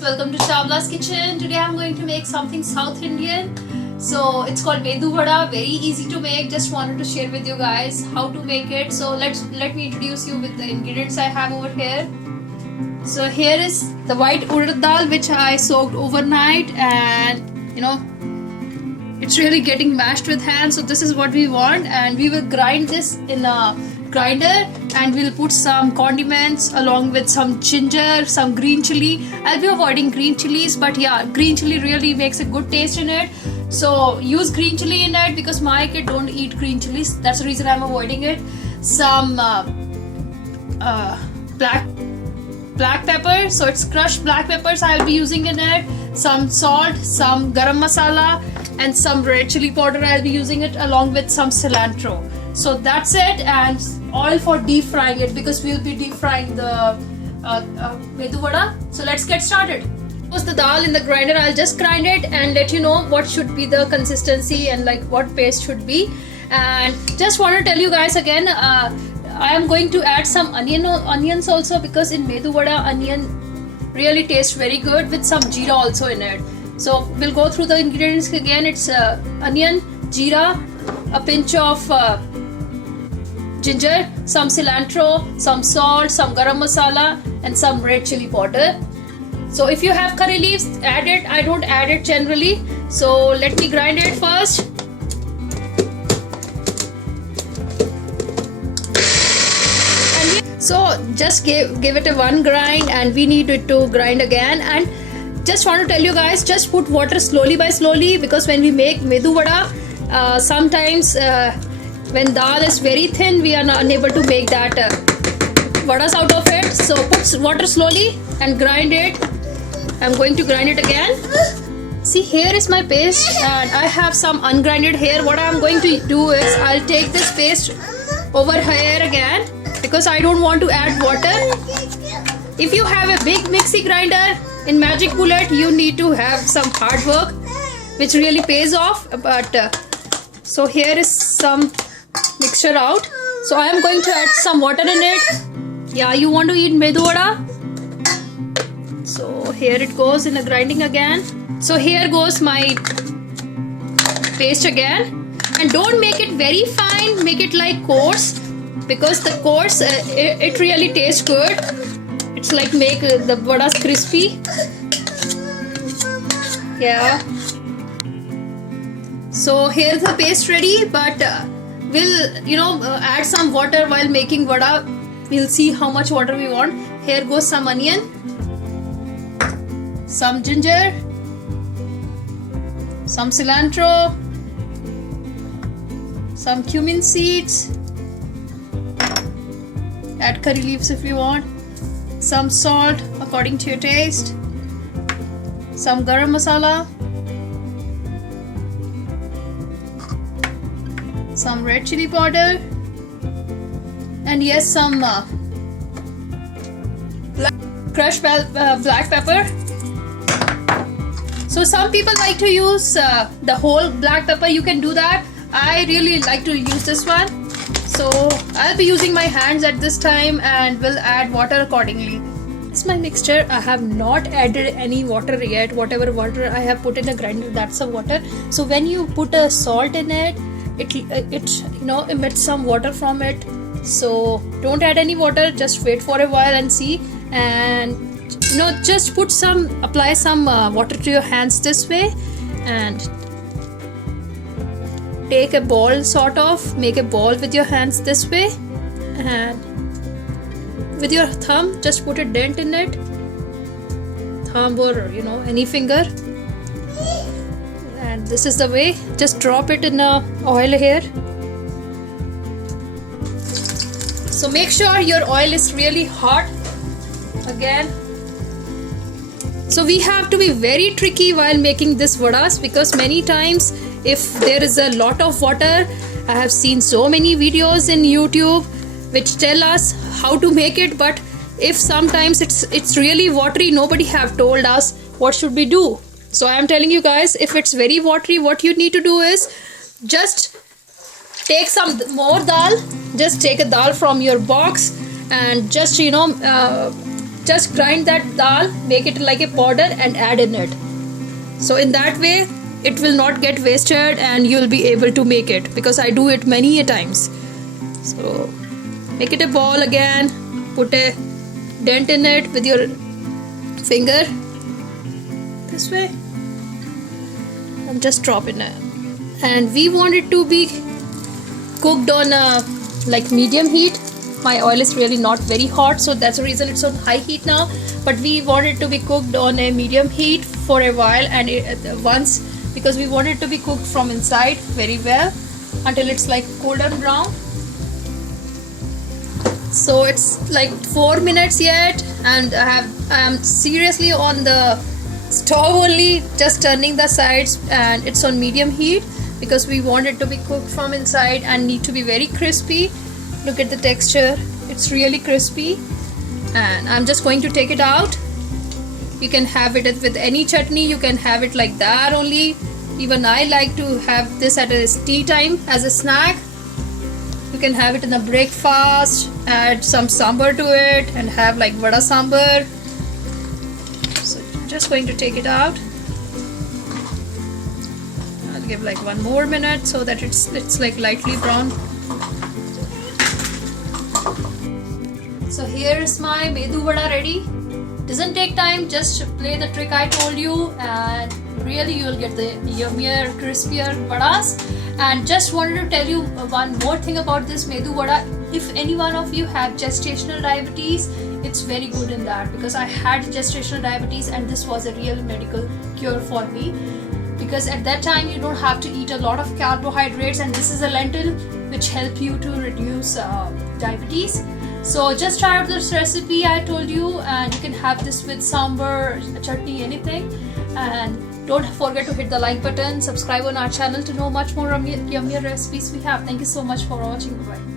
Welcome to Shavla's kitchen. Today I'm going to make something South Indian. So it's called Medu Vada. Very easy to make. Just wanted to share with you guys how to make it. So let me introduce you with the ingredients I have over here. So here is the white urad dal which I soaked overnight, and it's really getting mashed with hands. So this is what we want, and we will grind this in a grinder, and we'll put some condiments along with some ginger, some green chili. I'll be avoiding green chilies, but yeah, green chili really makes a good taste in it. So use green chili in it because my kid don't eat green chilies. That's the reason I'm avoiding it. Some black pepper, so it's crushed black peppers I'll be using in it. Some salt, some garam masala, and some red chili powder I'll be using it, along with some cilantro. So that's it, and oil for deep frying it because we'll be deep frying the medu vada. So let's get started. Post the dal in the grinder. I'll just grind it and let you know what should be the consistency and like what paste should be. And just want to tell you guys again, I am going to add some onions also, because in medu vada onion really tastes very good with some jeera also in it. So we'll go through the ingredients again. It's onion, jeera, a pinch of ginger, some cilantro, some salt, some garam masala, and some red chili powder. So if you have curry leaves, add it. I don't add it generally. So let me grind it first. So just give it a one grind, and we need it to grind again. And just want to tell you guys, just put water slowly by slowly, because when we make medu vada, sometimes when dal is very thin, we are not unable to make that vadas out of it. So put water slowly and grind it. I'm going to grind it again. See, here is my paste, and I have some ungrinded here. What I'm going to do is I'll take this paste over here again, because I don't want to add water. If you have a big mixie grinder in Magic Bullet, you need to have some hard work, which really pays off. But so here is some mixture out. So I am going to add some water in it. Yeah, you want to eat medu vada? So here it goes in the grinding again. So here goes my paste again. And don't make it very fine, make it like coarse, because the coarse it really tastes good. It's like make the vadas crispy. Yeah. So here's the paste ready, but we'll add some water while making vada. We'll see how much water we want. Here goes some onion, some ginger, some cilantro, some cumin seeds. Add curry leaves if you want. Some salt according to your taste. Some garam masala. Some red chili powder. And yes, some crushed black pepper. So some people like to use the whole black pepper. You can do that. I really like to use this one. So I'll be using my hands at this time, and will add water accordingly. This is my mixture. I have not added any water yet. Whatever water I have put in the grinder, that's the water. So when you put a salt in it, it emits some water from it. So don't add any water. Just wait for a while and see. And just apply some water to your hands this way, and take a ball, make a ball with your hands this way, and with your thumb just put a dent in it, thumb or any finger, and this is the way. Just drop it in oil here. So make sure your oil is really hot again. So we have to be very tricky while making this vadas, because many times if there is a lot of water, I have seen so many videos in YouTube which tell us how to make it, but if sometimes it's really watery, nobody have told us what should we do. So I am telling you guys, if it's very watery, what you need to do is just take some more dal. Just take a dal from your box and just just grind that dal, make it like a powder and add in it. So in that way it will not get wasted and you'll be able to make it, because I do it many a times. So make it a ball again, put a dent in it with your finger this way and just drop in it. And we want it to be cooked on like medium heat. My oil is really not very hot, so that's the reason it's on high heat now, but we want it to be cooked on a medium heat for a while, and once, because we want it to be cooked from inside very well until it's like golden brown. So it's like 4 minutes yet, and I am seriously on the stove only, just turning the sides, and it's on medium heat because we want it to be cooked from inside and need to be very crispy. Look at the texture, it's really crispy. And I'm just going to take it out. You can have it with any chutney, you can have it like that only. Even I like to have this at a tea time as a snack. You can have it in the breakfast, add some sambar to it and have like vada sambar. So I'm just going to take it out. I'll give like 1 more minute so that it's like lightly brown. So here is my Medu Vada ready. Doesn't take time, just play the trick I told you and really you'll get the yummier, crispier vadas. And just wanted to tell you one more thing about this Medu Vada. If any one of you have gestational diabetes, it's very good in that, because I had gestational diabetes and this was a real medical cure for me. Because at that time you don't have to eat a lot of carbohydrates, and this is a lentil which help you to reduce diabetes. So just try out this recipe I told you, and you can have this with sambar, chutney, anything. And don't forget to hit the like button, subscribe on our channel to know much more yummier recipes we have. Thank you so much for watching. Bye bye.